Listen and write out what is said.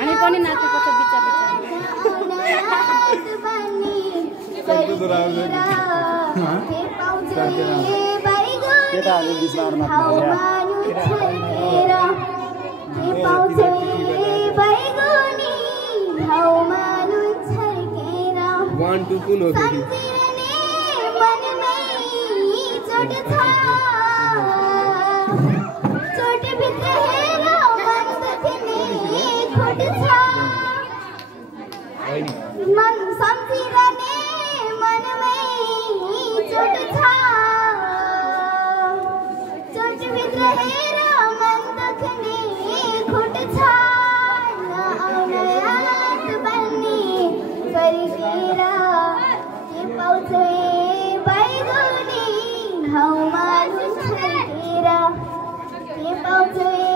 हामी पनि नाच्नुपर्छ बिचा बिचा केटाहरूले बिचमा वान टू कुन हो फेरि मन सम्झिरहने मनमै चोट छ चोटभित्र हेर मन दुख्ने खोट छ नआउन याद बन्ने फर्केर के पाउँछ बैगुनी घाउमा छर्केर के पाउँछ